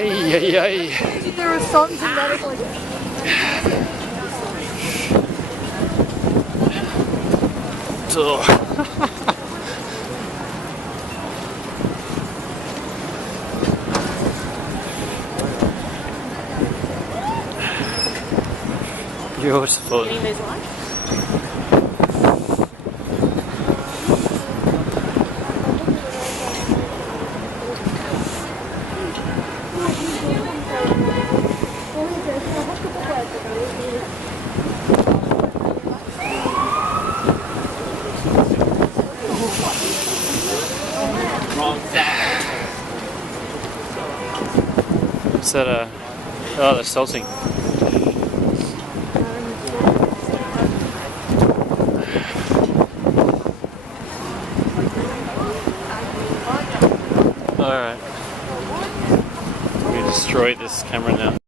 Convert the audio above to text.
Ay, ay, ay. There was something genetic like So. Beautiful. Is that a... Oh, they're salting. Alright. We destroyed this camera now.